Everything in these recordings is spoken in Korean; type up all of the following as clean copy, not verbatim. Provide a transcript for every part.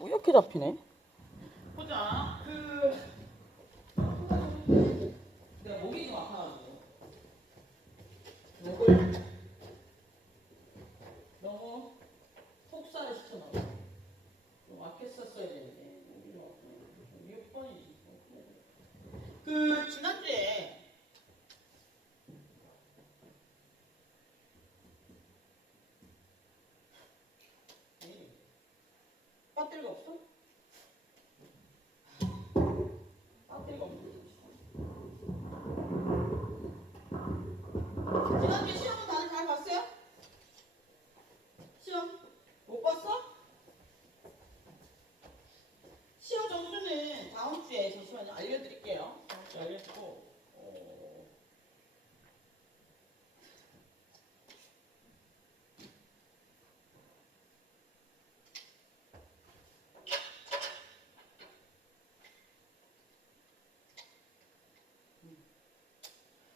이렇게 잡히네. 보자. 내가 목이 좀 아파가지고 목을 너무 속살을 시켜놔. 좀 아껴 썼어야 되는데 목이 좀 아프네. 6번이지. 지난주에 배터리가 없어? 배터리가 없어. 지난주에 시험은 다들 잘 봤어요? 시험 못 봤어? 시험 점수는 다음 주에 잠시만요 알려드릴게요. 다음 주에 알려주고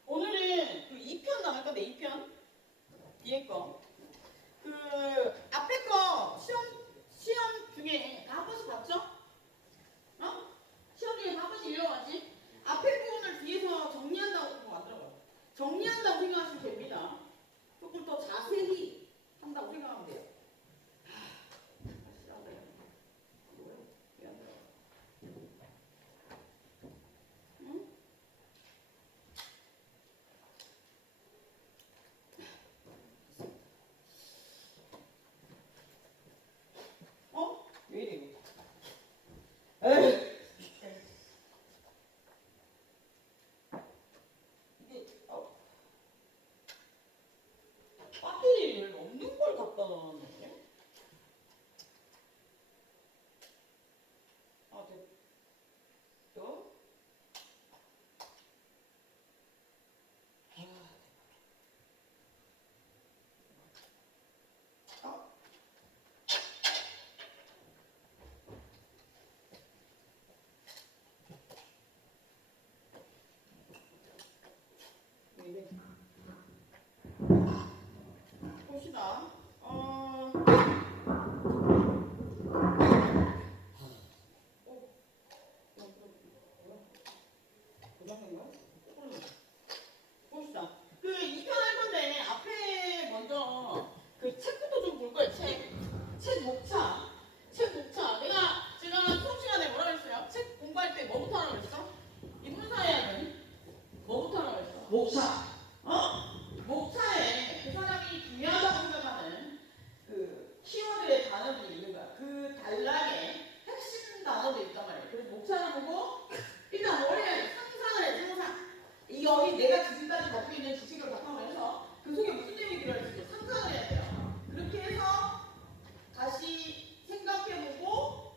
오늘은 2편 나갈 건데 2편 뒤에 거 앞에 거 시험 중에 다 한 번씩 봤죠? 어? 시험 중에 다 한 번씩 읽어봤지? 앞에 부분을 뒤에서 정리한다고 만들어봐요. 정리한다고 생각하시면 됩니다. 조금 더 자세히 한다고 생각하면 돼요. 응? 왜 이래 이거? 에이. 배터리를 없는 걸 갖다 놨는데? 됐죠? 왜 이래? 봅시다. 고장난가? 봅시다. 2편 할 건데 앞에 먼저 책부터 좀 볼 거예요. 책 목차. 제가 수업 시간에 뭐라 그랬어요? 책 공부할 때 뭐부터 하라고 그랬어? 이분사회는 뭐부터 하라고 그랬어? 목차. 목차에 그 사람이 중요하다고 생각하는 키워드의 단어들이 있는 거야. 그 단락에 핵심 단어들이 있단 말이야. 그래서 목차를 보고 일단 뭘 해야 돼? 상상을 해, 상상. 여기 내가 지금까지 갖고 있는 지식을 바탕으로 해서 그 속에 무슨 내용이 들어있을지 상상을 해야 돼요. 그렇게 해서 다시 생각해보고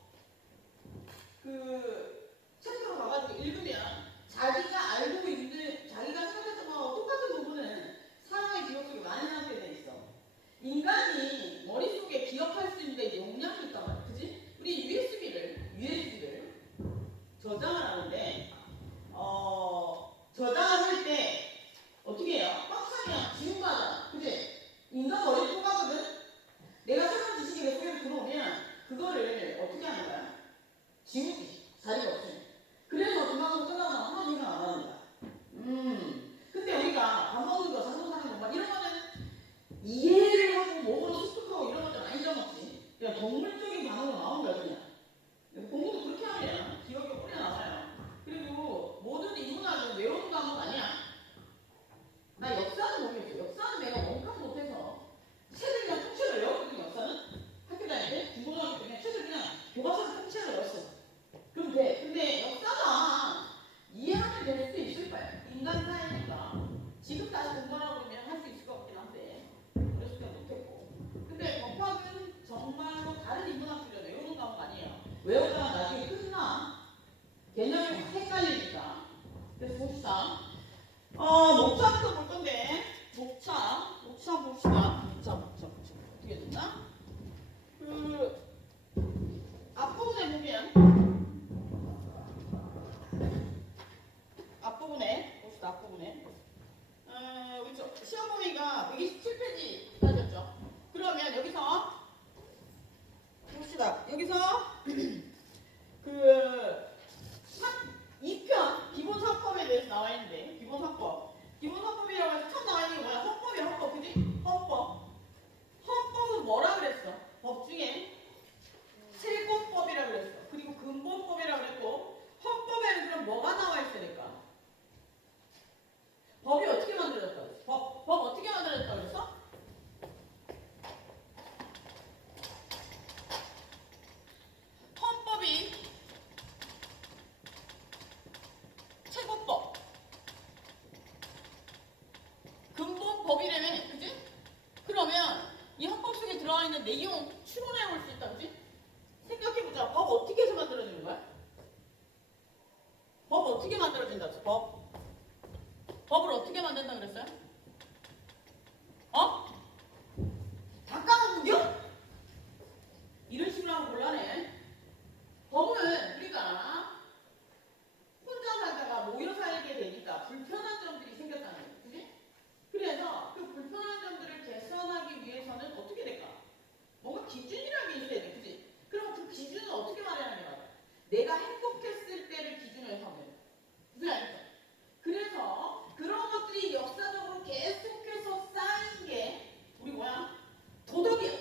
책으로 가가지고 읽으면 자기가 생각했던 거하고 똑같은 부분은 사람의 기억 속에 많이 남게 돼 있어. 인간이 머릿속에 기억할 수 있는 용량이 있단 말이야. 그지? 우리 USB를 저장을 하는데 저장을 할 때 있는 내용 추론해 볼 수 있다, 그지? 생각해보자. 법 어떻게 해서 만들어지는 거야? 법 어떻게 만들어진다, 법을 어떻게 만든다 그랬어요? 어? 다 까먹은겨? 이런 식으로 하면 곤란해. 법은 우리가 혼자 살다가 모여 살게 되니까 불편한 점들이 생겼다는 거야. 그지? 그래서 그 불편한 점들을 개선하기 위해서는 어떻게 될까? 뭔가 기준이라는 게 있어야 돼. 그지? 그럼 그 기준은 어떻게 마련하는 거야? 내가 행복했을 때를 기준으로 하면 돼. 무슨 알겠어? 그래서 그런 것들이 역사적으로 계속해서 쌓인 게 우리 뭐야? 도덕이야.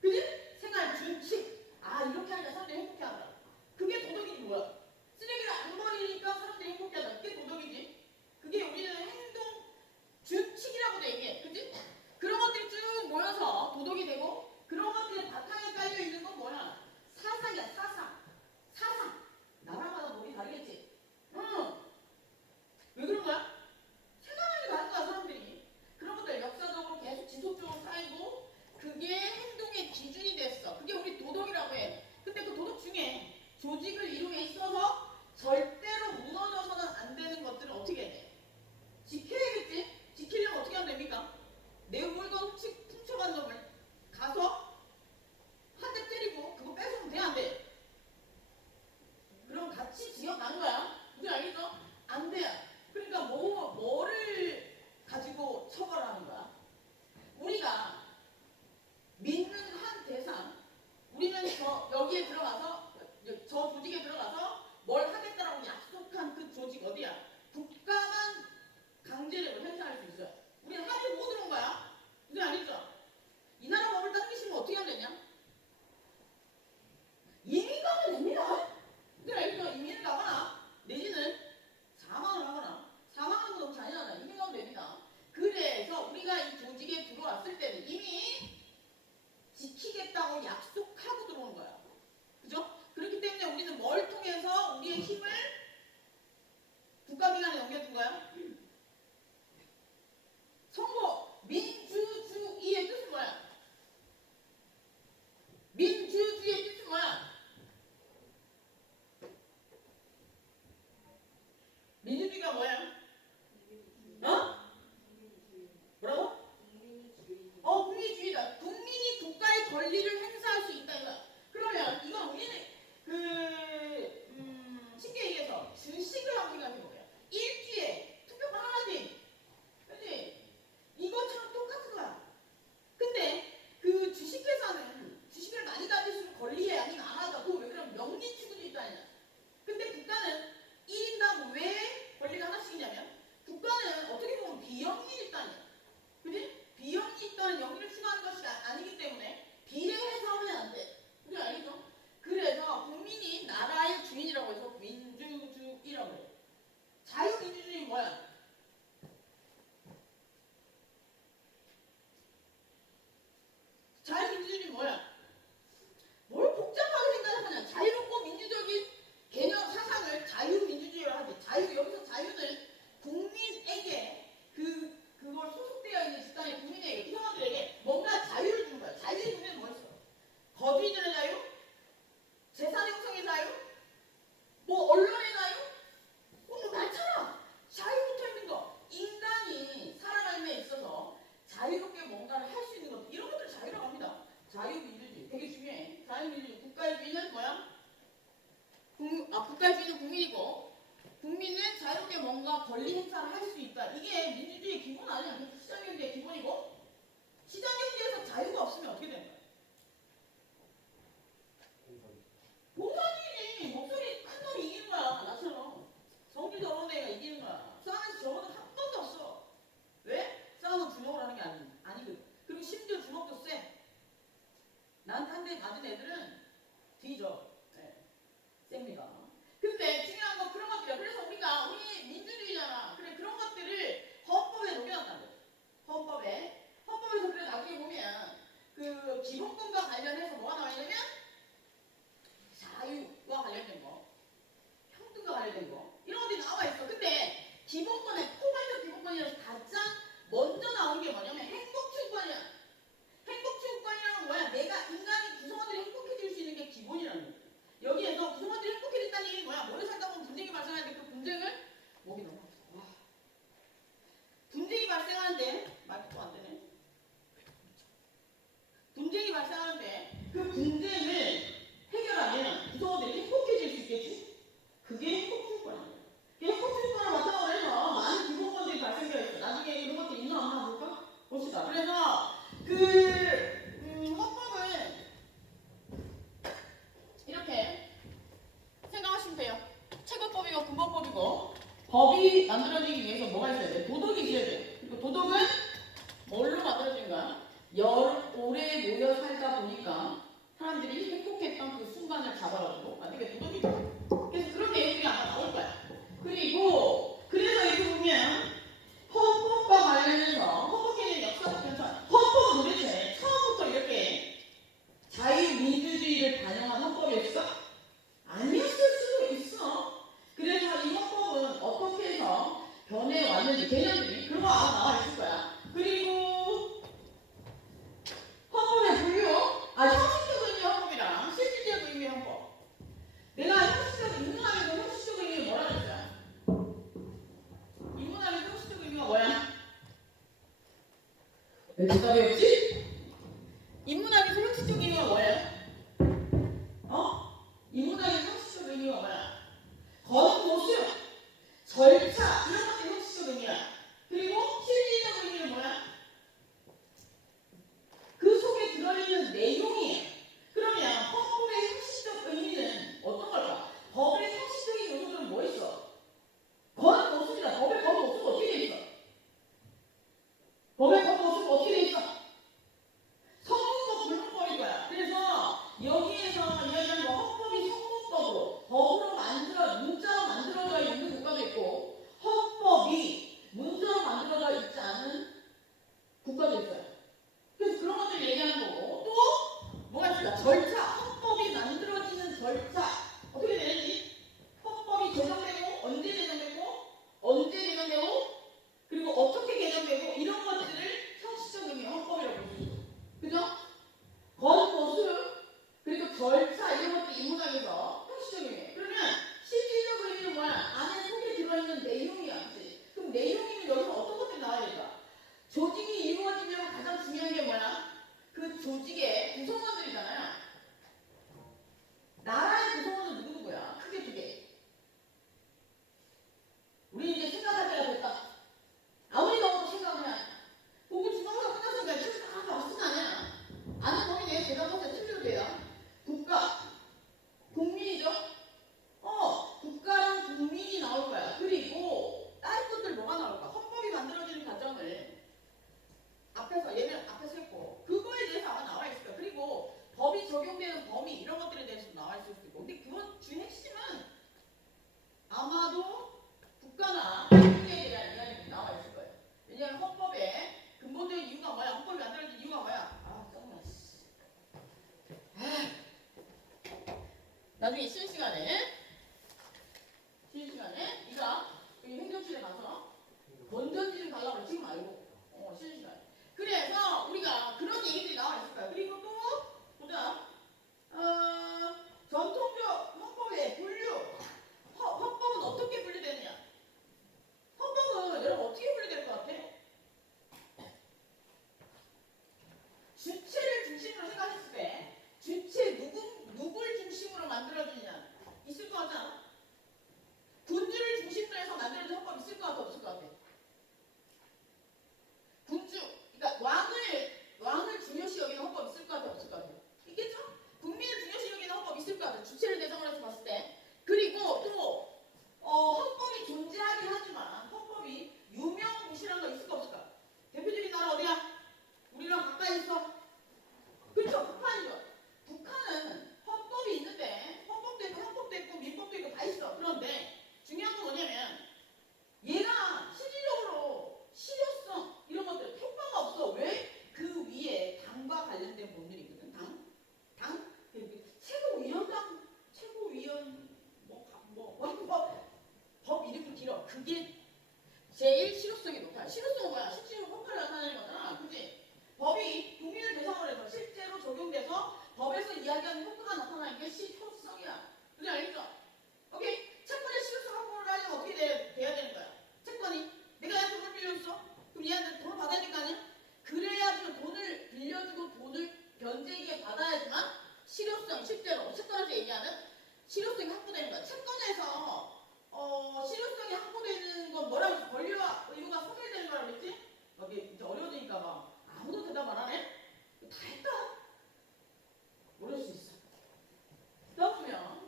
그지? 생활 준칙. 아, 이렇게 하니까 사람들이 행복해한다. 그게 도덕이지 뭐야? 쓰레기를 안 버리니까 사람들이 행복해한다. 그게 도덕이지. 그게 우리는 행동 준칙이라고도 얘기해. 그지? 그런 것들이 쭉 모여서 도덕이 되고, 그런 것들이 바탕에 깔려 있는 건 뭐야? 사상이야, 사상. 사상. 나라마다 법이 다르겠지? 응. 왜 그런 거야? 생각하는 게 다른 거야, 사람들이. 그런 것들 역사적으로 계속 지속적으로 쌓이고, 그게 행동의 기준이 됐어. 그게 우리 도덕이라고 해. 근데 그 도덕 중에 조직을 이루에 있어서 절대로 무너져서는 안 되는 것들은 어떻게 해야 돼? 지켜야겠지? 지키려면 어떻게 하면 됩니까? 내 물건 훔쳐간 놈을 가서 한 대 때리고 그거 뺏으면 돼, 안 돼? 그럼 같이 지어가는 거야. 그게 알겠어? 안 돼. 그러니까 뭐를 가지고 처벌하는 거야? 우리가 믿는 한 대상, 우리는 여기에 들어가서, 저 조직에 들어가서 뭘 하겠다라고 약속한 그 조직 어디야? 국가만 강제력을 행사할 수 있어요. 우리는 하지 못 들어온 거야. 그게 아니죠? 이 나라 법을 당기시면 어떻게 하면 되냐? 이민 가면 됩니다. 그게 알겠죠? 이민을 가거나 내지는 사망을 하거나, 사망하는 건 너무 잔인하다. 이민 가면 됩니다. 그래서 우리가 이 조직에 들어왔을 때는 이미 지키겠다고 약속하고 들어오는 거야. 그죠? 그렇기 때문에 우리는 뭘 통해서 우리의 힘을 국가기관에 넘겨준 거야? 선거! 민주주의의 뜻은 뭐야? 민주주의의 뜻은 뭐야? 민주주의가 뭐야? 어? 뭐라고? 국민주의다. 국민이 국가의 권리를 행사할 수 있다 이거야. 그러면 이건 우리는 쉽게 얘기해서 주식을 한번 생각해볼게요. 일주에 투표가 하나 돼. 그치? 이것처럼 똑같은 거야. 근데 그 주식회사는 주식을 많이 가질수록 권리에 아니면 안 하자. 그거 왜 그러면 명리 추구도 있다냐. 근데 국가는 1인당 왜 권리가 하나씩이냐면, 국가는 어떻게 보면 비영리 집단이야. 그지? 비영리 집단은 영리를 추구하는 것이 아니기 때문에 비례해서 하면 안 돼. 그게 알겠죠? 그래서 국민이 나라의 주인이라고 해서 민주주의라고 해. 자유민주주의 뭐야? 자유민주주의 뭐야? 뭘 복잡하게 생각하냐? 자유롭고 민주적인 개념 사상을 자유민주주의로 하지. 여기서 자유는 국민에게 그걸 소속되어 있는 집단의 국민에게, 이 사람들에게 뭔가 자유를 주는 거야. 자유의 의미는 뭐였어? 거주의전의 자유? 재산 형성의 자유? 뭐 언론의 자유? 뭐 많잖아. 자유 붙어 있는 거. 인간이 살아감에 있어서 자유롭게 뭔가를 할 수 있는 것, 이런 것들 자유라고 합니다. 자유민주주의 되게 중요해. 자유민주주의. 국가의 주인은 뭐야? 국가의 주인은 국민이고, 국민은 자유롭게 뭔가 권리 행사를 할 수 있다. 이게 민주주의의 기본 아니야. 시장경제의 기본이고, 시장경제에서 자유가 없으면 어떻게 되는 거야? 공산주의지. 목소리 큰 놈이 이기는 거야. 나처럼. 성질 더러운 애가 이기는 거야. 싸움에서 저거는 한 번도 없어. 왜? 싸움은 주먹을 하는 게 아니거든. 그리고 심지어 주먹도 세. 나한테 한 대 맞은 애들은 뒤져. 네. 셉니다. 근데 중요한 건 그런 것들이야. 그래서 우리 민주주의잖아. 그래, 그런 것들을 헌법에 녹여놨다는 거지. 헌법에서 그래 나중에 보면 그 기본권과 관련해서 뭐가 나와 있냐면 자유와 관련된 거, 평등과 관련된 거, 이런 것들이 나와 있어. 근데 기본권에 포괄적 기본권이라서 가장 먼저 나오는 게 뭐냐면 행복추구권이야. 행복추구권 발생하는데 그 분쟁을 해결하면 구성원들이 행복해질 수 있겠지? 그게 행복주권이에요. 행복주권을 바탕으로 해서 많은 기본권들이 발생되어 있어. 나중에 이런 것들이 있나 없나 볼까? 봅시다. 그래서 헌법은 이렇게 생각하시면 돼요. 최고법이고 근본법이고 법이 만들어지기 위해서 뭐가 있어야 돼? 도덕이 있어야 돼. 그리고 도덕은 뭘로 만들어진 거야? 오래 모여 살다 보니까 사람들이 행복했던 그 순간을 잡아가지고 만약에 도덕이 돼. 그래서 그런 내용들이 아마 나올 거야. 그리고 그래서 이렇게 보면 헌법과 관련해서 헌법계의 역사적 편찬. 헌법은 도대체 처음부터 이렇게 자유민주주의를 반영한 헌법이었어? 아니었을 수도 있어. 그래서 이 헌법은 어떻게 해서 변해왔는지 개념들이 그런 거 아마 나와 있을 거야. 그리고 헌법의 분류, 형식적 의미의 헌법이랑 실질적 의미의 헌법. 내가 형식적 인문학에서 형식적 의미를 뭐라 그랬어요? 인문학에서 형식적 의미가 뭐야? 왜 대답이 없지? 인문학에서 형식적 의미가 뭐예요? 인문학의 형식적 의미가 뭐야? 거는 보수, 절차 이런 것들이 형식적 의미야. 그리고 실질적 의미는 뭐야? 그 속에 들어있는 내용이에요. 그러면 헌법의 형식적 의미는 어떤 걸까? 법의 형식적인 요소들은 뭐 있어? 거는 보수입니다. 법의 거는 없으면 어떻게 돼 있어? 법의 거는 없으면 어떻게 돼 있어? 성문법, 불문법일 거야. 그래서 여기에서 이야기하는 거 헌법이 성문법으로 법으로 문자로 만들어져 있는 국가도 있고 헌법이 문자로 만들어져 있지 않은 국가도 있어요. 그래서 그런 것들 얘기하는 거고 또 뭐가 있을까? 절차. 헌법이 만들어지는 절차. 어떻게 되는지 헌법이 개정되고 언제 개정되고 그리고 어떻게 개정되고 이런 것들을 형식적 의미의 헌법이라고 볼 수 있어요. 그죠? 권보수 그리고 절차 이런 것도 인문학에서 형식적 의미. 그러면 실질적 의미는 뭐야? 안에 속에 들어있는 내용이야. 그치? 그럼 내용이면 여기서 어떤 것들이 나와야 될까? 조직이 이루어지면 가장 중요한 게 뭐야? 그 조직의 구성원들이잖아요. 나라의 구성원은 누구야? 크게 두 개. 우리 이제 생각할 때가 됐다. 아무리 너무 생각을 해. 공부 중간고사 끝났으니까 실수하는 거 쓰는 아니야. 아는 범위 내에 대답하세요. 틀려도 돼요. 국가, 국민이죠? 국가랑 국민이 나올 거야. 그리고 다른 것들 뭐가 나올까? 헌법이 만들어지는 과정을 얘는 앞에서 했고 그거에 대해서 아마 나와 있을 거야. 그리고 법이 적용되는 범위 이런 것들에 대해서 나와 있을 수도 있고. 근데 그건 주 핵심은 아마도 국가나 국민에 대한 이야기가 나와 있을 거예요. 왜냐하면 헌법의 근본적인 이유가 뭐야? 헌법이 만들어진 이유가 뭐야? 짜증나. 나중에 쉬는 시간에 네가 행정실에 가서 건전지 좀 달라고 그래. 지금 말고 쉬는 시간에. 그래서 우리가 그런 얘기들이 나와 있을 거야. 그리고 또 보자. 전통적 헌법의 분류. 헌법은 어떻게 분류되느냐? 헌법은 여러분 어떻게 분류될 것 같아? 주체를 중심으로 생각했을 때 주체 누굴 중심으로 만들어지냐 있을 것 같지 않아? 군주를 중심으로 해서 만들어진 헌법 있을 것 같아 없을 것 같아? 군주, 그러니까 왕을 중요시 여기는 헌법 있을 것 같아 없을 것 같아? 있겠죠? 국민을 중요시 여기는 헌법 있을 것 같아. 주체를 대상으로 해서 봤을 때. 그리고 또 헌법이 존재하긴 하지만 헌법이 유명무실한 거 있을까 없을까? 대표적인 나라 어디야? 우리랑 가까이 있어. 그렇죠? 북한이죠. 북한은 헌법이 있는데 헌법도 있고 형법도 있고 민법도 있고 다 있어. 그런데 중요한 건 뭐냐면 얘가 실질적으로 실효성 이런 것들 효과가 없어. 왜? 그 위에 당과 관련된 법률이 있거든. 당 최고위원장 최고위원 법 이름이 길어. 그게 제일 실효성이 높아. 실효성은 뭐야? 실제로 효과를 나타내는 거잖아. 그치? 법이 국민을 대상으로 해서 실제로 적용돼서 법에서 이야기하는 효과가 나타나는 게 실효성이야. 그지? 알겠죠? 오케이? 채권의 실효성 확보를 하려면 어떻게 돼야 되는 거야? 채권이 내가 얘한테 돈을 빌려줬어? 그럼 얘한테 돈을 받아야 될 거 아니야? 그래야지만 돈을 빌려주고 돈을 변제기에 실효성이 실제로 채권에서 얘기하는 실효성이 확보되는 거야. 채권에서 실효성이 확보되는 건 뭐라고 했지? 권리와 의무가 소멸되는 거라고 했지? 이게 이제 어려워지니까 막 아무도 대답 안 하네? 다 했다? 모를 수 있어. 그러면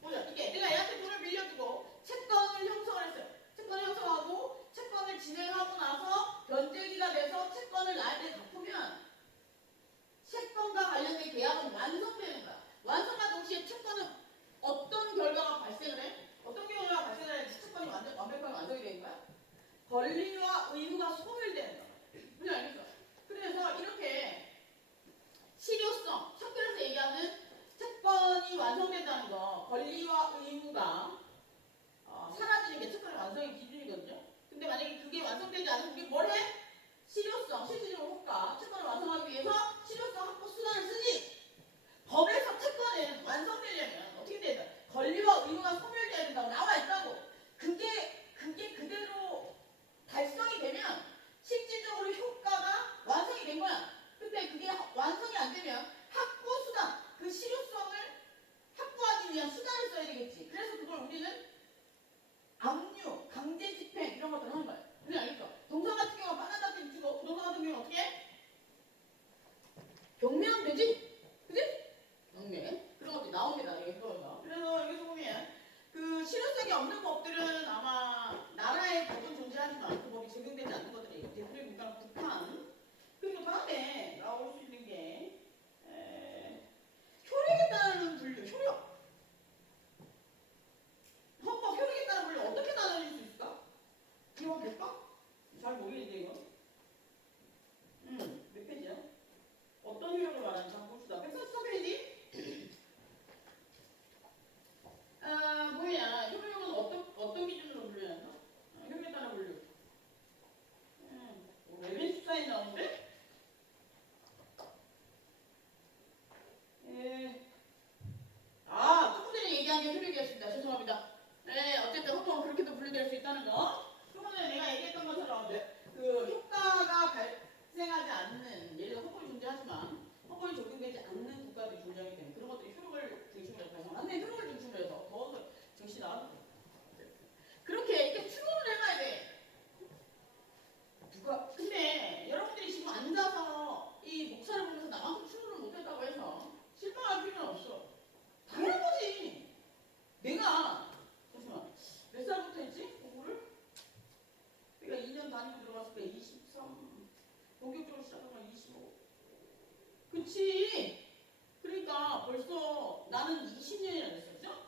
보자. 이게 내가 얘한테 돈을 빌려주고 채권을 형성을 했어요. 채권을 형성하고 채권을 진행하고 나서 변제기가 돼서 채권을 나한테 갚으면 채권과 관련된 계약은 완성되는 거야. 완성과 동시에 채권은 어떤 결과가 발생을 해? 어떤 결과가 발생을 해야지 채권이 완벽하게 완성이 되는 거야? 권리와 의무가 소멸되는 거야. 무슨 알겠어? 그래서 이렇게 실효성, 채권에서 얘기하는 채권이 완성된다는 거, 권리와 의무가 사라지는 게 채권의 완성의 기준이거든요. 근데 만약에 그게 완성되지 않으면 우리 뭘 해? 실효성, 실질적으로 효과, 채권을 완성하기 위해서 실효성 확보 수단을 쓰지. 법에서 채권은 완성되려면 어떻게 돼야 돼? 권리와 의무가 소멸돼야 된다고 나와 있다고. 그게 그대로 달성이 되면 실질적으로 효과가 완성이 된 거야. 근데 그게 완성이 안 되면 확보 수단, 그 실효성을 확보하기 위한 수단을 써야 되겠지. 그래서 그걸 우리는 압류, 강제 집행 이런 것들을 하는 거야. 그냥 알겠죠? 동사 같은 경우는 바나나한테 주고 부동산 같은 경우는 어떻게 해? 경매하면 되지? 그지? 경매. 그런 것들이 나옵니다. 여기서. 그래서 여기서 보면 그 실효성이 없는 법들은 아마 나라에 법은 존재하지만 그 법이 적용되지 않는 것들이 대표적인 국가는 북한. 그리고 다음에 나올 수 있는 게 효력에 따른 분류. 효력. 헌법 효력에 따른 분류 어떻게 나눠질 수 있을까? 이거 될까? 잘 모르겠는데 이거. 몇 페이지야? 어떤 효력을 말하는지 한번 봅시다. 144페이지. 뭐야? 효력은 어떤 기준으로 분류하는 거? 효력에 따른 분류. 외면 수사에 나오는데? 조금 전에 얘기한 게 효력이었습니다. 죄송합니다. 네, 어쨌든 헌법은 그렇게도 분류될 수 있다는 거. 조금 전에 내가 얘기했던 것처럼 그 효과가 발생하지 않는, 예를 들어 헌법이 존재하지만 헌법이 적용되지 않는 국가들이 존재하기 때문에 그런 것들이 효력을 중심으로 해서 발생하는데 효력을 중심으로 해서 더 정신이 나와요. 그렇게 이렇게 추론을 해봐야 돼. 근데 여러분들이 지금 앉아서 이 목사를 보면서 나만큼 추론을 못했다고 해서 실망할 필요는 없어. 당연한 거지. 내가 잠시만 몇 살부터 했지? 공부를? 내가 2년 다니고 들어갔을 때 23, 본격적으로 시작한 건 25. 그치? 그러니까 벌써 나는 20년이나 됐어. 그죠?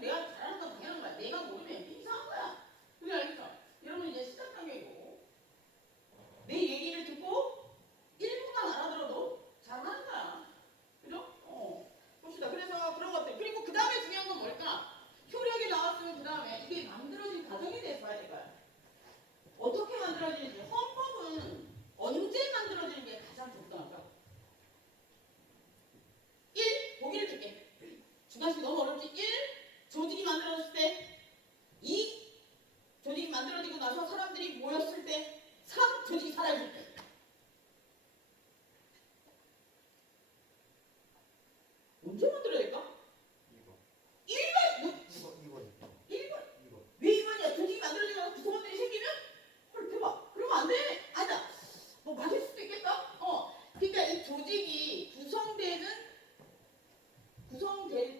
내가 잘하는 건 당연한 거야. 내가 모르면 이상한 거야. 그래, 알겠어? 여러분 이제 시작 단계고 내 얘기를 듣고 일부만 알아들어도 잘하는 거야. 그죠? 봅시다. 그래서 그런 것들. 그리고 그 다음에 중요한 건 뭘까? 효력이 나왔으면 그 다음에 이게 만들어진 과정에 대해서 봐야 될 거야. 어떻게 만들어지는지. 헌법은 언제 만들어지는 게 가장 적당할까? 1. 보기를 줄게. 주관식 너무 어렵지? 1. 조직이 만들어졌을 때. 2. 조직이 만들어지고 나서 사람들이 모였을 때. 3. 조직이 사라질 때. 언제 만들어야 될까? 1번! 1번? 왜 2번이야? 조직이 만들어지고 나서 구성원들이 생기면? 헐, 대박. 그러면 안 돼. 아니다. 뭐 맞을 수도 있겠다. 그러니까 이 조직이 구성될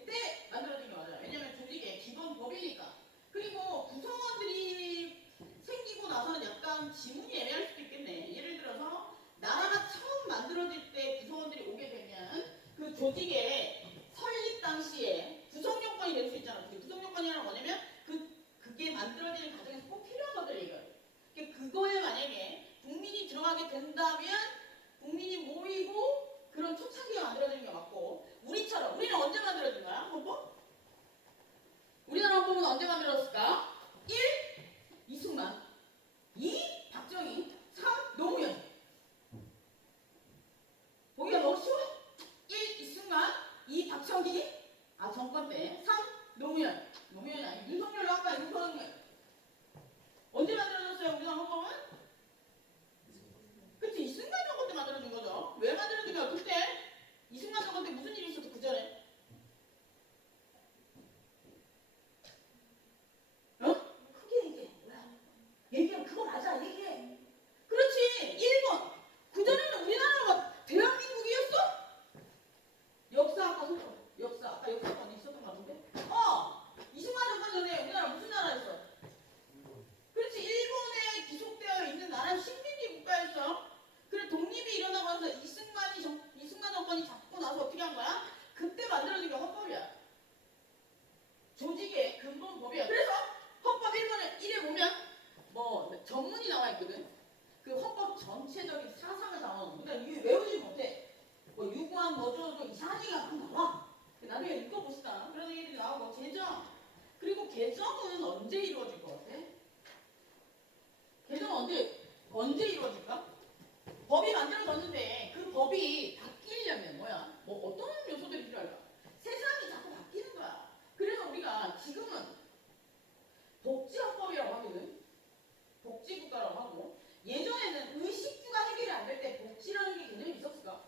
때 만들어진 게 맞아요. 왜냐면 조직의 기본 법이니까. 그리고 구성원들이 생기고 나서는 약간 지문이 애매할 수도 있겠네. 예를 들어서 나라가 처음 만들어질 때 구성원들이 오게 되면 그 조직의 설립 당시에 구성 요건이 될 수 있잖아. 구성 요건이란 뭐냐면 그게 만들어지는 과정에서 꼭 필요한 것들 얘기해요. 그거에 만약에 국민이 들어가게 된다면 국민이 모이고 그런 초창기가 만들어지는 게 맞고, 우리처럼 우리는 언제 만들어진 거야? 헌법? 우리나라 헌법은 언제 만들어졌을까? 1. 이승만, 2. 박정희, 3. 노무현. 보기가 너무 쉬워? 1. 이승만, 2. 박정희, 정권 때, 3. 노무현이 아니 윤석열로 할까? 윤석열. 언제 만들어졌어요? 우리나라 헌법은? 그치, 이승만 정권 때 만들어진 거죠. 왜 만들어진 거야? 그때 이승만 정권 때 무슨 일이 있었어? 그 전에 만들어진 게 헌법이야. 조직의 근본법이야. 그래서 헌법 1번에 1에 보면 뭐 전문이 나와 있거든. 그 헌법 전체적인 사상을 담아놓은. 그러니까 이게 외우지 못해. 뭐 유구한 뭐저저 이상한 얘기가 막 나와. 나중에 읽어봅시다. 그런 얘기들이 나오고 제정. 그리고 개정은 언제 이루어질 것 같아? 개정은 언제 이루어질까? 법이 만들어졌는데 그 법이 바뀌려면 뭐야? 뭐 어떤 요소들이 필요할까? 세상이 자꾸 바뀌는 거야. 그래서 우리가 지금은 복지헌법이라고 하거든. 복지국가라고 하고 예전에는 의식주가 해결이 안 될 때 복지라는 게 개념이 있었을까?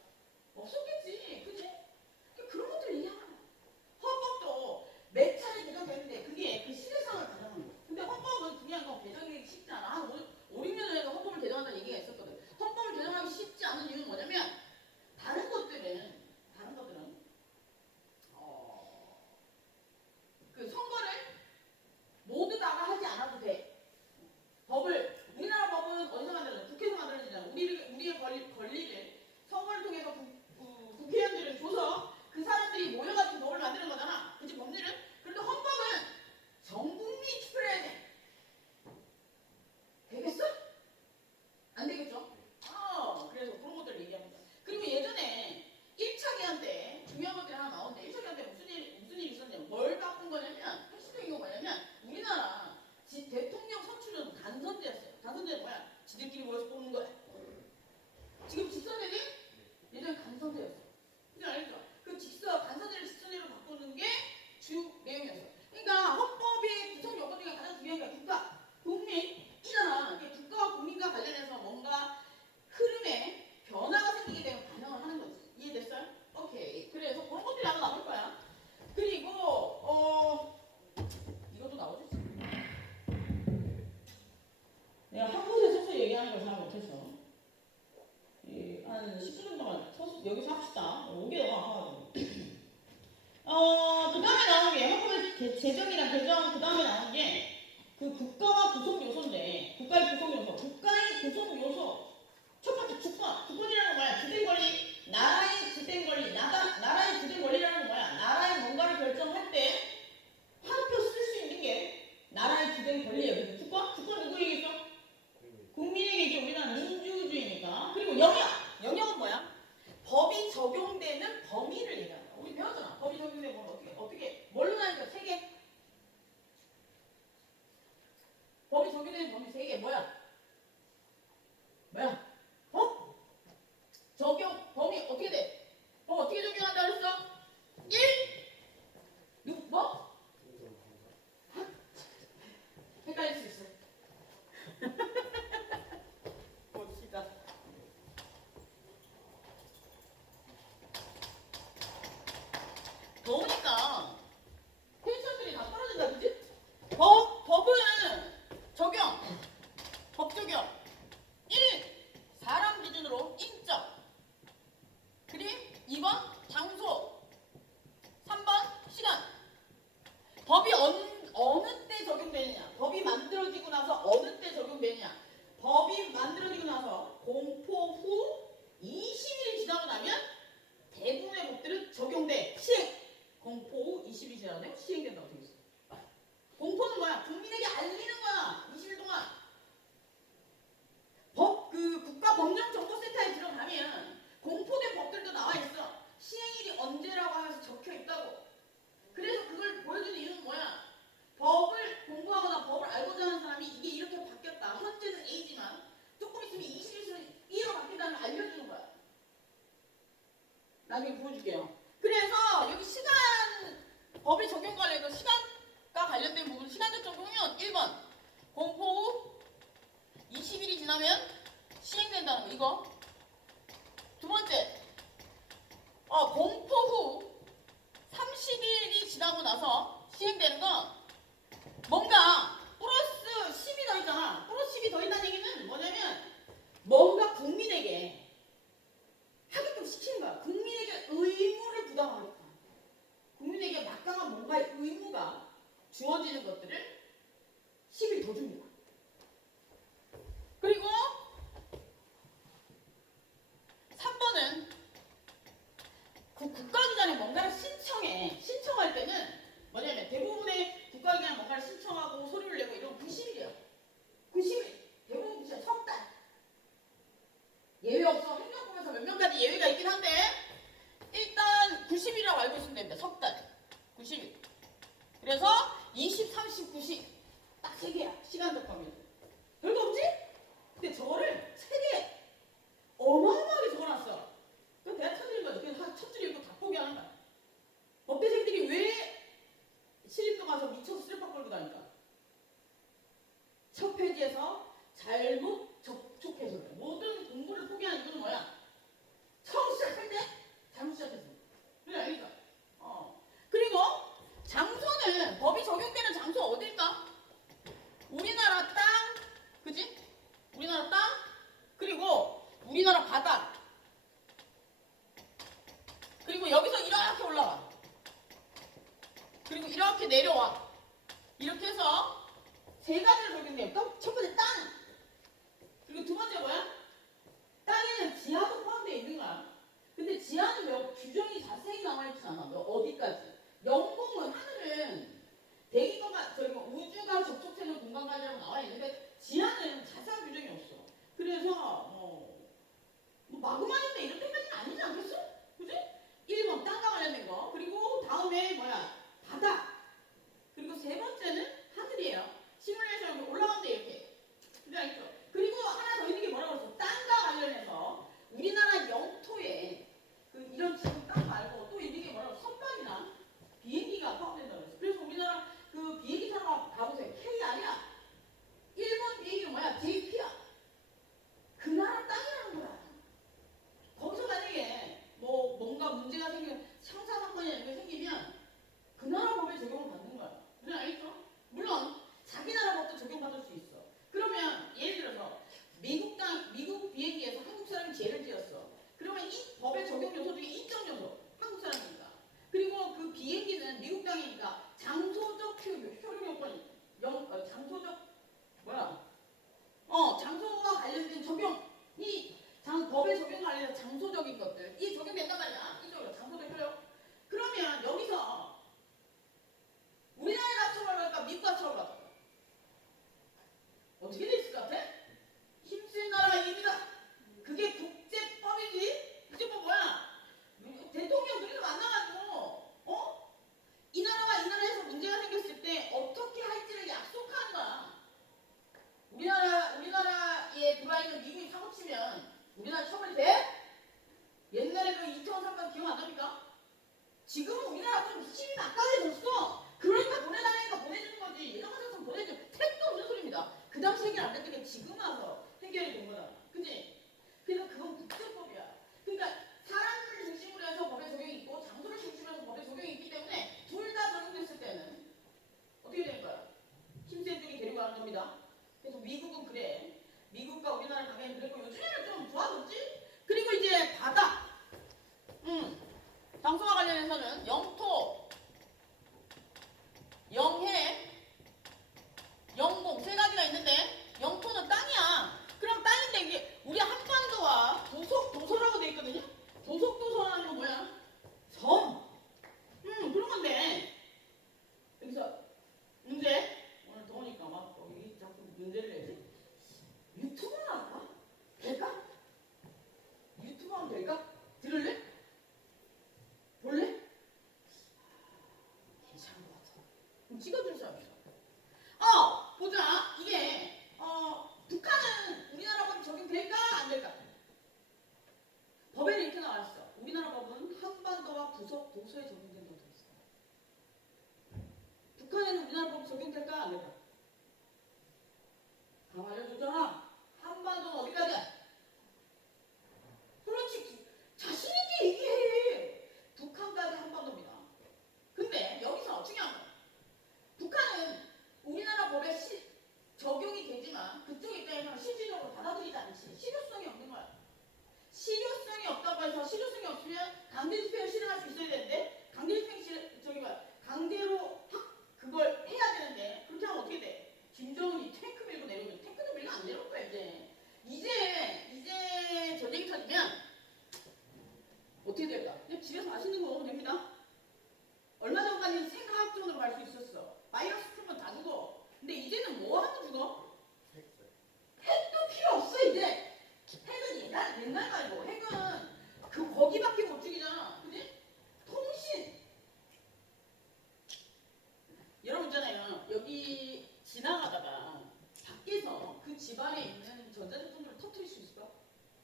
없었겠지. 그치? 그런 것들을 얘기하는 거야. 헌법도 몇 차례 개정됐는데 그게 그 시대상을 가정하는 거야. 근데 헌법은 중요한 건 개정이 쉽지 않아. 한 5, 6년 전에도 헌법을 개정한다는 얘기가 있었거든. 헌법을 개정하기 쉽지 않은 이유는 뭐냐면 다른 것들은 그 선거를 모두 다가 하지 않아도 돼. 법을 우리나라 법은 어디서 만들어져? 국회에서 만들어지잖아. 우리의 권리를 선거를 통해서 국회의원들을 줘서 그 사람들이 모여가지고 법을 만드는 거잖아. 그치? 법률은? 그런데 헌법은 전 국민이 투표를 해야 돼. 되겠어? 안 되겠죠? 그래서 그런 것들을 얘기합니다. 그리고 예전에 1차 개헌 때 중요한 것들이 하나 나오는데 1차 개헌 때 무슨 일이 있었냐면 뭘 바꾼 거냐면 핵심적인 거 뭐냐면 우리나라 대통령 선출은 간선제였어요. 간선제는 뭐야? 지들끼리 모여서 뽑는 거야. 지금 직선제지? 예전에 간선제였어. 그죠? 알죠? 그 간선제를 직선제로 바꾸는 게 주 내용이었어. 그러니까 헌법의 구성 요건 중에 가장 중요한 게 국가, 국민이잖아. 국가와 국민과 관련해서 뭔가 흐름에 변화가 생기게 되면 반영을 하는 거지. 이해됐어요? 오케이. 그래서 그런 것들이 아마 나올 거야. 그리고 이것도 나오지? 내가 한 곳에 서서 얘기하는 걸 잘 못했어. 한 10분 정도만 여기서 합시다. 5개 넘어가고. 그 다음에 나온 게 헌법의 제정이랑 개정 그 다음에 나온 게 그 국가와 구성 요소인데 국가의 구성 요소. 국가의 구성 요소. 첫 번째 주권. 주권이라는 건 뭐야? 주된 권리. 나라의 주된 권리. 나라의 주된 권리라는 건 뭐야? 나라의 뭔가를 결정할 때 한 표 쓸 수 있는 게 나라의 주된 권리예요. 그래서 주권? 주권 누구에게 있어? 국민에게 있죠. 우리나라 민주주의니까. 그리고 영역은 뭐야? 법이 적용되는 범위를 얘기하는 거야. 우리 배웠잖아. 법이 적용되는 건 어떻게 뭘로 나뉘죠? 3개. 법이 적용되는 범위 3개. 뭐야? 적용 범위 어떻게 돼? 법 어떻게 적용한다 그랬어? 1, 6, 뭐? 헷갈릴 수 있어. 봅시다. 더우니까 텐션들이 다 떨어진다, 그치? 법은 적용. 법 적용. 1. 사람 기준으로 인적. 그리고 2번 장소. 3번 시간. 법이 어느 때 적용되느냐. 법이 만들어지고 나서 어느 때 적용되느냐. 법이 만들어지고 나서 공포 후 20일이 지나고 나면 대부분의 법들은 적용돼. 시행. 공포 후 20일이 지나면 시행된다고 되어 있어. 공포는 뭐야? 국민에게 알리는 거야. 20일 동안. 국가법령정보센터에 들어가면 공포된 법들도 나와 있어. 시행일이 언제라고 하면서 적혀 있다고. 그래서 그걸 보여주는 이유는 뭐야? 법을 공부하거나 법을 알고자 하는 사람이 이게 이렇게 바뀌었다. 현재는 A지만 조금 있으면 20일 있으면 B로 바뀐다는 걸 알려주는 거야. 나중에 보여줄게요. 그래서 여기 시간, 법의 적용 관련해서 시간과 관련된 부분, 시간적 적용은 1번 공포 후 20일이 지나면 시행된다는 거. 이거 두 번째, 공포 후 30일이 지나고 나서 시행되는 건 뭔가 플러스 10이 더 있잖아. 플러스 10이 더 있다는 얘기는 뭐냐면 뭔가 국민에게 하게끔 시키는 거야. 국민에게 의무를 부담하겠다. 국민에게 막강한 뭔가의 의무가 주어지는 것들을 10일 더 줍니다. 그리고 3번은 국가기관에 뭔가를 신청해. 때는 뭐냐면 대부분의 국가기관 뭔가를 신청하고 서류를 내고 이런 90일이에요. 90일. 대부분 90일. 석 달. 예외 없어. 행정법에서 몇 명까지 예외가 있긴 한데 일단 90일이라고 알고 있으면 됩니다. 석 달. 90일. 그래서 20, 30, 90. 딱 3개야. 시간적 범위. 별거 없지? 근데 저거를 3개 어마어마하게 적어놨어. 그럼 내가 쳐드린 거죠. 그냥 첫 줄 읽고 다 포기하는 거야. 법대생들이 왜 시립도 가서 미쳐서 슬퍼 끌고 다니까? 첫 페이지에서 잘못 접촉해서 그래. 모든 공부를 포기한 이유는 뭐야? 처음 시작할 때 잘못 시작했어. 그래, 알겠어? 그리고 장소는 법이 적용되는 장소 어딜까? 우리나라 땅, 그지? 우리나라 땅, 그리고 우리나라 바다, 그리고 여기서 이렇게 올라와. 그리고 이렇게 내려와. 이렇게 해서 3가지를 적용돼요. 첫 번째 땅. 그리고 두 번째 뭐야? 땅에는 지하도 포함되어 있는 거야. 근데 지하는 왜 규정이 자세히 나와 있지 않아. 너 어디까지? 영공은 하늘은 대기권과 저기 우주가 접촉되는 공간까지라고 나와 있는데 지하는 자세한 규정이 없어. 그래서 뭐 마구마인데 이렇게까지는 아니지 않겠어? 그지? 1번 땅과 관련된 거. 그리고 다음에 뭐야? 바다. 그리고 세 번째는 하늘이에요. 시뮬레이션 올라가는데 이렇게. 그죠? 그리고 하나 더 있는 게 뭐라고 그랬어? 땅과 관련해서 우리나라 영토에 이런 지금 땅 말고 또 있는 게 뭐라고? 선박이나 비행기가 포함된다고 그랬어. 그래서 우리나라 그 비행기 타러 가보세요. KR이야. 일본 비행기는 뭐야? JP야. 그 나라 땅이라는 거야. 거기서 만약에 뭔가 문제가 생기면 형사 사건이 이런 게 생기면 그 나라 법에 적용을 받는 거야. 그냥 알겠죠? 물론 자기 나라 법도 적용받을 수 있어. 그러면 예를 들어서 미국 비행기에서 한국 사람이 죄를 지었어. 그러면 이 법의 적용 요소 중에 인정 요소 한국 사람이니까. 그리고 그 비행기는 미국 땅이니까 장소적 효력 요건이 장소적 뭐야? 장소와 관련된 적용이 법의 적용 관련해서 장소적인 것들 이 적용된단 말이야. 이쪽으로 장소적 효력. 그러면 여기서 우리나라가 처벌받을까 미국가 처벌받을까? 어떻게 돼 있을 것 같아? 힘센 나라가 이깁니다. 그게 국제법이지. 국제법 뭐야? 대통령 둘이서 만나가지고 이 나라와 이 나라에서 문제가 생겼을 때 어떻게 할지를 약속하는 거야. 우리나라에 들어와 있는 미국이 사고치면 우리나라 처벌이 돼? 옛날에 그 2003년 기억 안 납니까? 지금은 우리나라 좀 힘이 막강해졌어. 그러니까 보내달라니까 보내주는 거지. 예전 같았으면 보내줘. 택도 없는 소리입니다. 그 당시 해결 안 됐던 게 지금 와서 해결이 된 거다. 그치? 그래서 그건 국제법이야. 그러니까 사람을 중심으로 해서 법의 적용이 있고 장소를 중심으로 해서 법의 적용이 있기 때문에 둘 다 적용됐을 때는 어떻게 되는 거야? 힘센 쪽이 데리고 가는 겁니다. 그래서 미국은 그래. 미국과 우리나라 당연히 그랬고 요즘에는 좀 좋아졌지? 그리고 이제 바다. 장소와 관련해서는 영토, 영해, 영공 3가지가 있는데 영토는 땅이야. 그럼 땅인데 이게 우리 한반도와 도서라고 돼 있거든요. 도서라는 건 뭐야? 섬. 그런 건데 여기서 문제. 오늘 더우니까 막 여기 자꾸 문제를 내지. 유튜브나 할까? 될까? 유튜브 하면 될까? 들을래? 볼래? 괜찮은 것 같아. 그럼 찍어줄 사람 있어. 보자. 이게 북한은 우리나라 법이 적용될까 안 될까? 법에는 이렇게 나왔어. 우리나라 법은 한반도와 부속 도서에 적용된다고 돼 있어. 북한에는 우리나라 법이 적용될까 안 될까? 다 알려줬잖아. 한반도는 어디까지야? 그렇지. 자신 있게 얘기해. 북한까지 한반도입니다. 근데 여기서 중요한 거. 북한은 우리나라 법에 적용이 되지만 그쪽 입장에서는 실질적으로 받아들이지 않지. 실효성이 없는 거야. 실효성이 없다고 해서 실효성이 없으면 강제 집행을 실행할 수 있어야 되는데 강제 집행 강제로 그걸 해야 되는데 그렇게 하면 어떻게 돼? 김정은이 탱크 밀고 내려오면 탱크도 밀고 안 내려올 거야 이제 전쟁이 터지면 어떻게 될까? 그냥 집에서 맛있는 거 먹으면 됩니다. 얼마 전까지는 생화학전으로 갈 수 있었어. 바이러스 풀면 다 죽어. 근데 이제는 뭐 하면 죽어? 핵도 필요 없어 이제. 핵은 옛날 말고 핵은 거기밖에 못 죽이잖아. 그지? 통신. 여러분 있잖아요. 여기 지나가다가 밖에서 그 집안에 있는 전자제품들을 터뜨릴 수 있을까?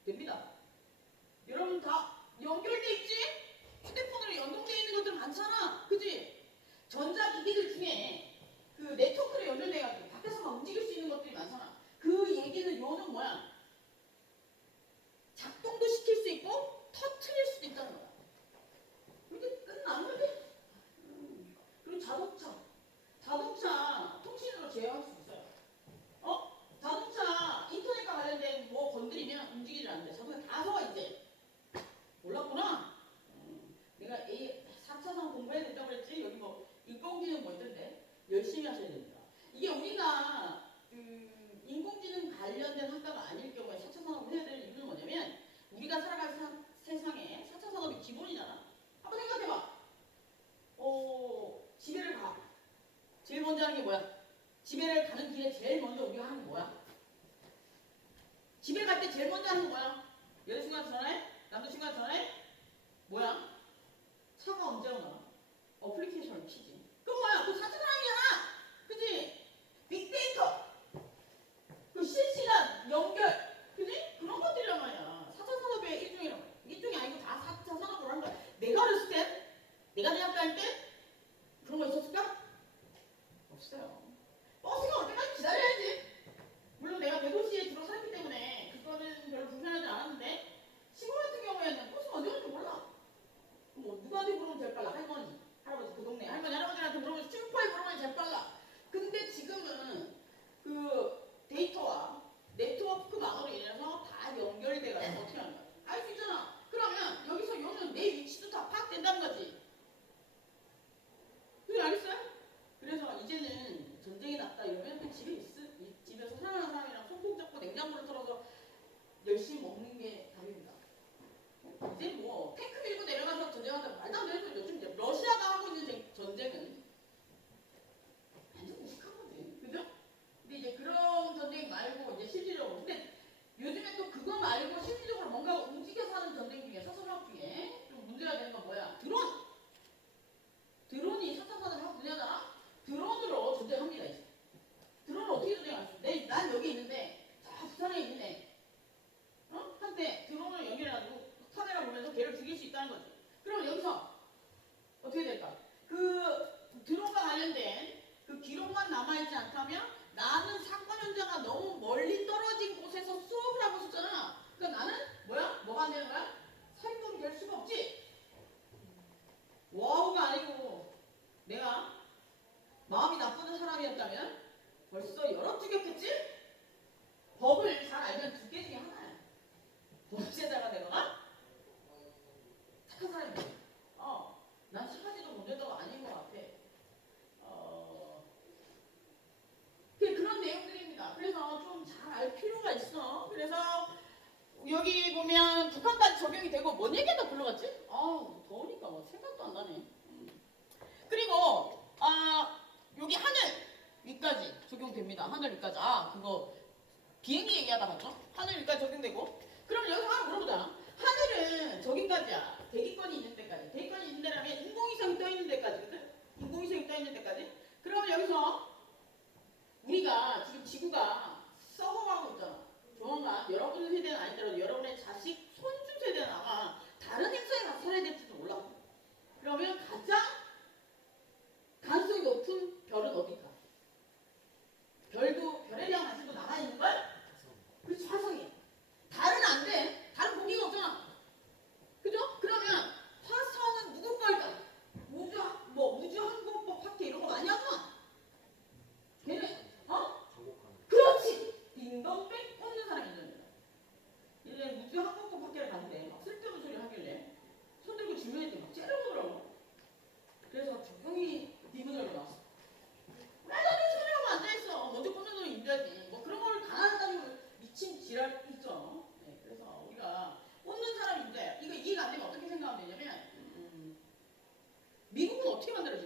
됩니다. 여러분 다 연결돼 있지? 휴대폰으로 연동돼 있는 것들 많잖아. 그지? 전자기기들 중에 그 네트워크로 연결돼가지고 밖에서 막 움직일 수 있는 것들이 많잖아. 그 얘기는 요는 뭐야? 작동도 시킬 수 있고 터뜨릴 수도 있다는 거야. 이게 끝나는 거지? 그리고 자동차 통신으로 제어할 수 있어요. 자동차 인터넷과 관련된 뭐 건드리면 움직이지 않는데 자동차 다 서가 이제. 몰랐구나? 내가 4차선 공부해야 된다고 그랬지? 여기 뭐 인공지능 뭐 있던데? 열심히 하셔야 됩니다. 이게 우리가 인공지능 관련된 학과가 아닐 경우에 4차 산업을 해야 될 이유는 뭐냐면 우리가 살아갈 세상에 4차 산업이 기본이잖아. 한번 생각해봐. 집에를 가. 제일 먼저 하는 게 뭐야? 집에를 가는 길에 제일 먼저 우리가 하는 게 뭐야? 집에 갈 때 제일 먼저 하는 게 뭐야? 여자친구한테 전화해? 남자친구한테 전화해? 뭐야? 차가 언제 오나? 어플리케이션을 키지. 그건 뭐야? 그 4차 산업이잖아. 그치? 빅데이터. 그 실시간 연결. 그지? 그런 것들이란 말이야. 4차 산업의 일종이란 말이야. 일종이 아니고 다 4차 산업으로 한 거야. 내가 어렸을 때? 내가 대학 다닐 때? 그런 거 있었을까? 없어요. 버스가 올 때까지 기다려야지. 물론 내가 대도시에 들어 살기 때문에 그거는 별로 불편하지 않았는데 시골 같은 경우에는 버스가 언제 올지 몰라. 뭐 누구한테 물으면 제일 빨라? 할머니, 할아버지, 그 동네 할머니, 할아버지한테 물으면 슈퍼에 물으면 제일 빨라. 근데 지금은 그 데이터와 네트워크망으로 인해서 다 연결돼가지고 어떻게 하는 거야? 알 수 있잖아. 그러면 여기서 요는 내 위치도 다 파악된다는 거지. 그게 알겠어요? 그래서 이제는 전쟁이 났다 이러면 그 집에서 사랑하는 사람이랑 손톱 잡고 냉장고를 털어서 열심히 먹는 게 답입니다. 이제 뭐 탱크 밀고 내려가서 전쟁한다 말도 안 되는 거죠. 요즘 이제 러시아가 하고 있는 전쟁은 완전 무식한 거지. 그죠? 근데 이제 그런 전쟁 말고 이제 실질적으로 근데 요즘에 또 그거 말고 실질적으로 뭔가 움직여서 하는 전쟁 중에 사설학 중에 좀 문제가 되는 건 뭐야? 드론이 4차 산업의 분야잖아? 드론으로 전쟁합니다. 이제. 드론을 어떻게 전쟁할 수 있어? 난 여기 있는데 저 부산에 있는데 한때 드론을 연결해가지고 카메라 보면서 걔를 죽일 수 있다는 거지. 그럼 여기서 어떻게 될까? 그 드론과 관련된 그 기록만 남아있지 않다면 나는 사건 현장과 너무 멀리 떨어진 곳에서 수업을 하고 있었잖아. 그러니까 나는 뭐가 안 되는 거야? 살인범이 될 수가 없지. 와우가 아니고 내가 마음이 나쁜 사람이었다면 벌써 여러 죽였겠지? 법을 잘 알면 두 개 중에 하나야. 범죄자가 되거나 착한 사람이 돼. 난 착하지도 못해도 아닌 것 같아. 그런 내용들입니다. 그래서 좀 잘 알 필요가 있어. 그래서 여기 보면 북한까지 적용이 되고 뭔 얘기가 불러갔지? 더우니까 뭐 생각도 안 나네. 그리고 여기 하늘 위까지 적용됩니다. 하늘 위까지. 그거 비행기 얘기하다 봤죠? 하늘 위까지 적용되고. 그럼 여기서 하나 물어보자. 하늘은 저기까지야. 대기권이 있는 데까지. 대기권이 있는 데라면 인공위성이 떠 있는 데까지거든? 인공위성이 떠 있는 데까지. 그러면 여기서 우리가 지금 지구가 썩어가고 있잖아. 조만간 여러분 세대는 아니더라도 여러분의 자식, 손주 세대는 아마 다른 행성에 가서 살아야 될지도 몰라. 그러면 가장 가능성이 높은 별은 어딜까? 별에 대한 관심도 남아있는 걸? 그렇지, 화성이야. 달은 안 돼. 달은 고기가 없잖아. 그죠? 그러면 화성은 누구 걸까? 우주항공법 학회 이런 거 많이 하잖아. 걔는 그렇지! 딩동뺑 꽂는 사람이 있는 거야. 얘네 우주항공법 학회를 갔는데 막 쓸데없는 소리 하길래 손 들고 질문했더니 막 째려보더라고. 그래서 조용히 비문으로 나왔어. 말도 안 되는 소리 하고 앉아있어. 먼저 꽂는 놈이 인자지. 뭐 그런 거를 가난하다고 미친 지랄 있죠. 네, 그래서 우리가 꽂는 사람이 인자야. 이거 이해가 안 되면 어떻게 생각하면 되냐면 미국은 어떻게 만들어졌어?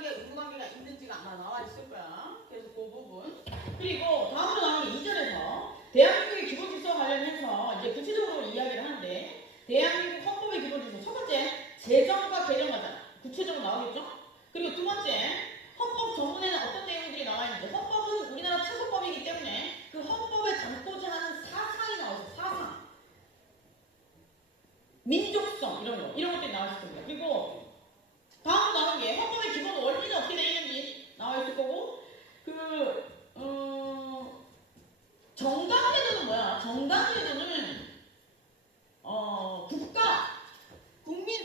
권리관계, 의무관계가 있는지가 아마 나와 있을 거야. 그래서 그 부분. 그리고 다음으로 나오는 2절에서 대한민국의 기본 질서 관련해서 이제 구체적으로 이야기를 하는데 대한민국 헌법의 기본 질서 첫 번째 제정과 개정하자 구체적으로 나오겠죠. 그리고 두 번째 헌법 전문에는 어떤 내용들이 나와 있는지 헌법은 우리나라 최고법이기 때문에 그 헌법에 담고자 하는 사상이 나와서 사상 민족성 이런 것들이 나와 있을 겁니다. 그리고 다음으로 나오는 게 헌법의 기본 원리는 어떻게 되어 있는지 나와 있을 거고 정당제도는 뭐야? 정당제도는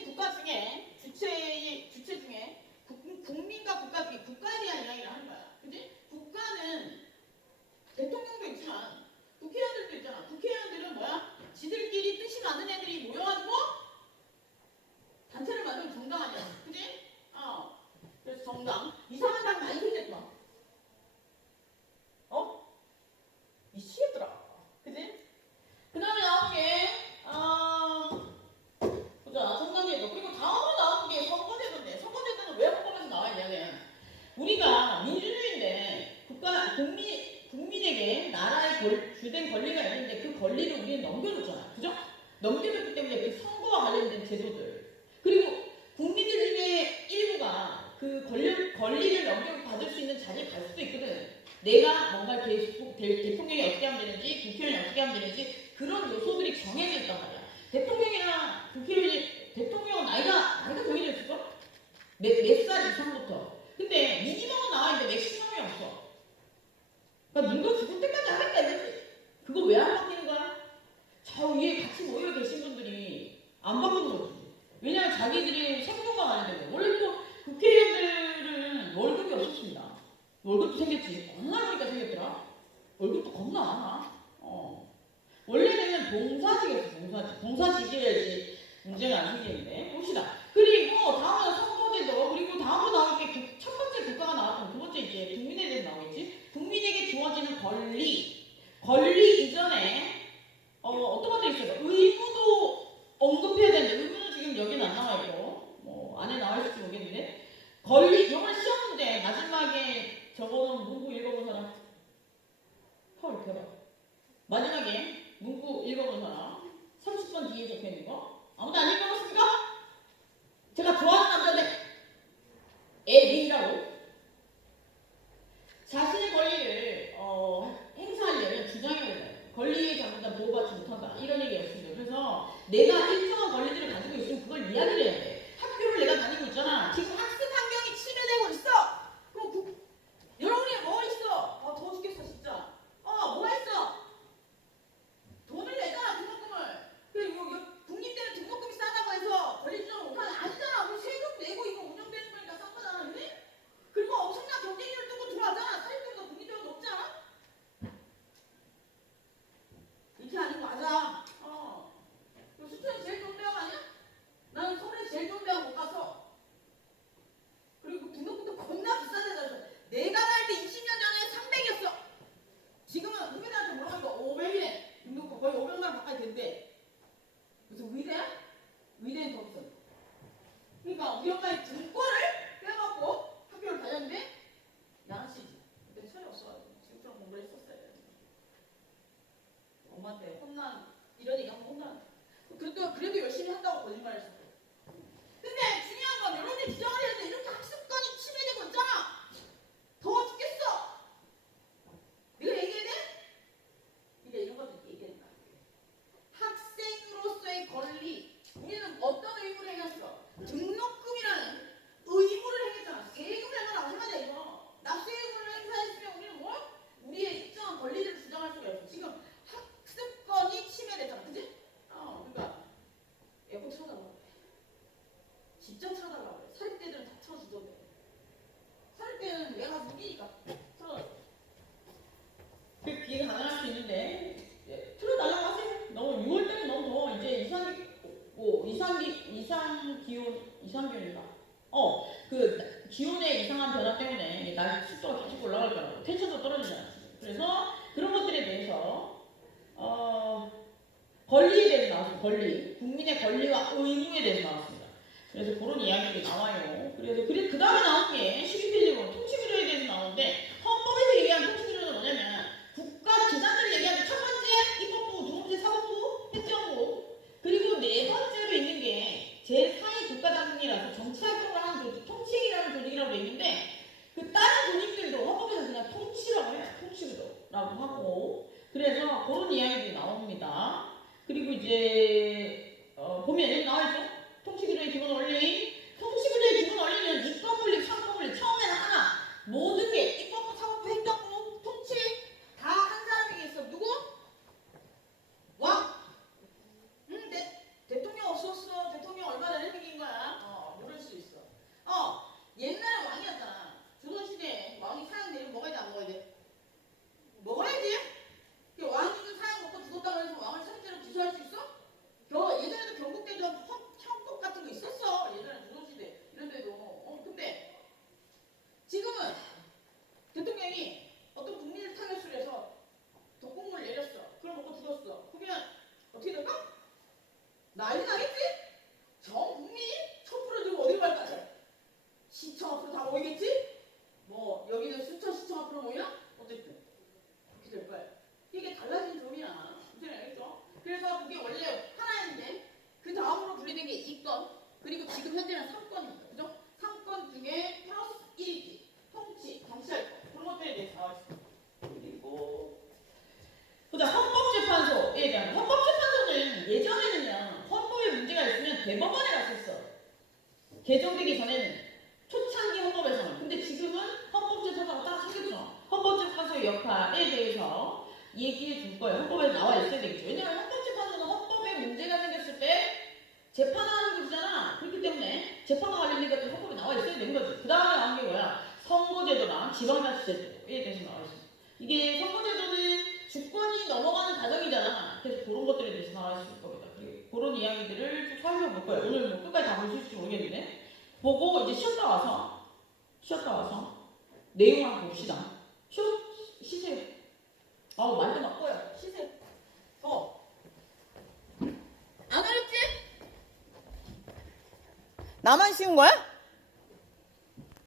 국가 중에 주체 중에 국민과 국가 중에 국가에 대한 이야기를 하는 거야. 그지? 국가는 대통령도 있지만 국회의원들도 있잖아. 국회의원들은 뭐야? 지들끼리 뜻이 맞는 애들이 모여가지고 단체를 만들면 정당 아니야. 그지? 그래서 정당. 이상한 당 많이 생겼다. 미치겠더라. 그지? 그 다음에 나온 게, 보자. 정당제도. 그리고 다음으로 나온 게 선거제도인데, 선거제도는 왜 헌법에서 나와 있냐면, 우리가 민주주의인데, 국민에게 나라의 주된 권리가 있는데, 그 권리를 우리는 넘겨줬잖아. 그죠? 넘겨줬기 때문에 그 선거와 관련된 제도들. 그리고 국민들 중에 일부가 그 권리를 넘겨받을 수 있는 자리에 갈 수도 있거든. 내가 뭔가 대통령이 어떻게 하면 되는지, 국회의원이 어떻게 하면 되는지 그런 요소들이 정해져 있단 말이야. 대통령이나 대통령은 나이가 정해져 있을까? 몇 살 이상부터. 근데 미니멈은 나와 있는데 맥시멈이 없어. 그러니까 늙어 죽을 때까지 하겠다 이거지. 그거 왜 안 바뀌는 거야? 저 위에 같이 모여 계신 분들이 안 바꾸는 거지. 왜냐면 자기들이 생존과 관련된 거. 원래 또 국회의원들은 월급이 없었습니다. 월급도 생겼지. 겁나 보니까 생겼더라. 월급도 겁나 많아. 원래는 봉사직이었어. 봉사직이어야지 문제가 안 생기는데. 봅시다. 그리고 다음은 선거제도. 그리고 다음으로 나올 게 첫 번째 국가가 나왔던 두 번째 이제 국민에 대해서 나오겠지. 국민에게 주어지는 권리 이전에 어떤 것들이 있어요? 의무도 언급해야 되는데 의무는 지금 여기는 안 나와 있고 안에 나와 있을지 모르겠는데 이번에 시험 문제 마지막에 저거는 문구 읽어본 사람 헐 대박. 마지막에 문구 읽어본 사람 30번 뒤에 적혀있는 거 아무도 안 읽어봤습니까? 제가 좋아하는 남자인데 애민이라고 자신의 권리를 행사하려면 주장해야 된다. 권리에 잘못한 보호받지 못한다. 이런 얘기였습니다. 그래서 내가 일정한 권리들을 가지고 있으면 그걸 이야기를 해야 돼. 학교를 내가 다니고 있잖아. 지금 학습 환경이 침해되고 있어. 그럼 여러분이 뭐 있어? 더워 죽겠어 진짜. 뭐가 있어? 돈을 내잖아 등록금을. 국립대는 등록금이 싸다고 해서 권리 주장을 못하는 아니잖아. 우리 세금 내고 이거 운영되는 거니까 싼 거잖아. 그지? 그리고 엄청난 경쟁률을 뚫고 들어가잖아. 사립대보다 국립대가 높지 않아? 이렇게 아닌 거 맞아. 수천이 제일 좋은 대학 아니야? 나는 서울에 제일 좋은 대학 못 가서. 그리고 등록금도 겁나 비싼 데다 줘. 내가 갈 때 20년 전에 300이었어. 지금은 후배들한테 물어보니까 500이래. 등록금 거의 500만 원 가까이 된대. 무슨 의대야? 의대는 더 비싸. 그러니까 우리 엄마의 등골을 빼먹고 학교를 다녔는데 양아치지. 그때 철이 없어가지고 지금처럼 공부를 했었어요. 엄마한테 이런 얘기 하면 혼나. 그래도 열심히 한다고 거짓말했어. 근데 중요한 건 여러분이 지정을 해야 돼. 이렇게 학습권이 침해되고 있잖아. 더워 죽겠어. 네가 얘기해야 돼? 그러니까 이런 것도 얘기해야 된다. 학생으로서의 권리. 우리는 어떤 의무를 행했어? 등록금이라는 의무를 행했잖아. 세금을 내가 나오자마자 이거. 납세의무를 행사했으면 우리는 뭐? 우리의 일정한 권리들을 주장할 수가 있어. 지금 학습권이 침해됐잖아. 그지? 그러니까 에어컨 틀어달라고 그래. 직접 틀어달라고 그래. 사립대들은 다 틀어주던데. 사립대는 내가 무기니까 틀어달라고. 그게 가능할 수 있는데 틀어달라고 하세요. 너무 6월 때는 너무 더워. 이제 이상기온인가? 그 기온의 이상한 변화 때문에 날 습도가 계속 올라갈 거라고. 텐션도 떨어지잖아. 그래서 그런 것들에 대해서 권리에 대해서 나왔습니다. 국민의 권리와 의무에 대해서 나왔습니다. 그래서 그런 이야기들이 나와요. 그래서 그 다음에 나온 게 12페이지로 통치구조에 대해서 나오는데 헌법에서 얘기한 통치구조는 뭐냐면 국가 기관들을 얘기하는 첫 번째 입법부, 두 번째 사법부, 행정부, 그리고 네 번째로 있는 게 제4의 국가당국이라서 정치활동을 하는 조직, 통치이라는 조직이라고 돼 있는데 그 다른 조직들도 헌법에서 그냥 통치라고 해요. 통치구조라고 하고 그래서 그런 이야기들이 나옵니다. 그리고 이제 보면 여기 나와있죠? 통치구조의 기본 원리. 통치구조의 기본 원리는 이권분립, 상권분립. 처음에는 하나. 모든 게 입법부, 사법부, 행정부, 통치 다 한 사람에게 있어. 누구? 왕. 대통령 없었어. 대통령 얼마 전에 생긴 거야. 모를 수 있어. 옛날에 왕이었잖아. 조선시대에 왕이 사형 내리면 먹어야 돼, 안 먹어야 돼? 먹어야지. 왕이 사형 먹고 죽었다고 해서 왕을 상태로 기소할 수 있어? 예전에도 경국대전 형법 같은 거 있었어. 예전에 조선시대 이런 데도. 근데 지금은 대통령이 어떤 국민을 탄핵을 해서 독공을 내렸어. 그걸 먹고 죽었어. 그러면 어떻게 될까? 난리 나겠지? 전 국민이 촛불을 들고 어디로 갈까? 시청 앞으로 다 모이겠지? 여기는 수천 시청 앞으로 모이나? 어쨌든 그렇게 될 거예요. 이게 달라진 점이야. 무슨 알겠죠? 그래서 그게 원래 하나였는데 그 다음으로 분리된 게 2건 그리고 지금 현재는 3건입니다. 그죠? 3건 중에 플러스 1기 통치, 정치활동 그런 것들에 대해서 나와 있습니다. 그리고 보자 헌법재판소에 대한 헌법재판소는 예전에는요 헌법에 문제가 있으면 대법원에 갔었어. 개정되기 전에는 초창기 헌법에서는. 근데 지금은 헌법재판소가 딱 생겼죠. 헌법재판소의 역할에 대해서 얘기해 줄 거예요. 헌법에 나와 있어야 되겠죠. 왜냐하면 헌법재판소는 헌법에 문제가 생겼을 때 재판하는 곳이잖아. 그렇기 때문에 재판과 관련된 것들이 헌법에 나와 있어야 되는 거지. 그 다음에 나온 게 뭐야? 선거제도랑 지방자치제도에 대해서 나와 있습니다. 이게 선거제도는 주권이 넘어가는 과정이잖아. 그래서 그런 것들에 대해서 나와 있을 겁니다. 그리고 그런 이야기들을 좀 살펴볼 거예요. 오늘 끝까지 다 볼 수 있을지 모르겠는데 보고 이제 쉬었다 와서 내용 한번 봅시다. 쉬세요. 말도 막 꺼요. 쉬세요. 안 어렵지? 나만 쉬운 거야?